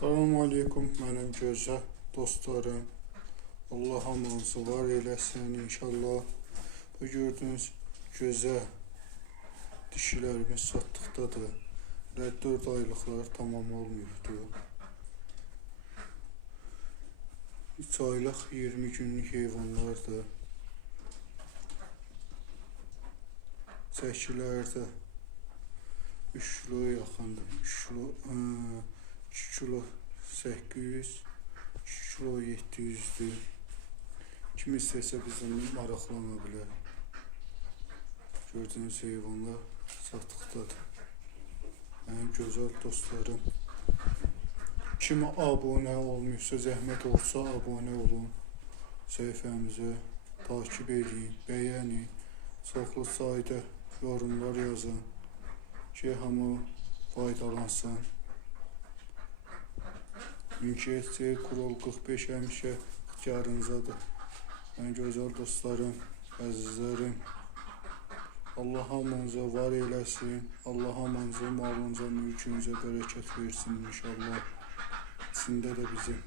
Salam aleykum mənim gözəl dostlarım. Allah hamınızı var eləsin inşallah. Bu gördüğünüz gözəl dişilərimiz satdıqdadır. 4 aylıqlar tamam olmuyubdu. 3 aylıq 20 günlük heyvanlardır. Çəkilərdə 3 kiloya yaxındır. 2 kilo 800, 2 kilo 700'dür. Kim istəsə bizim maraqlana bilər. Gördüğünüz heyvanlar satdıqdadır. Mənim gözəl dostlarım. Kim abunə olmuşsa, zəhmət olsa abunə olun. Səhifəmizə takip edin, bəyənin. Çoxlu sayda yorumlar yazın ki, hamı faydalansın. Mülkiyyətçi Kurol 45 həmişə ixtiyarınızdadır. Mən gözəl dostlarım, əzizlərim. Allah hamınıza var eləsin. Allah hamınıza, malınıza, mülkünüzə bərəkət versin inşallah. İçində də bizim.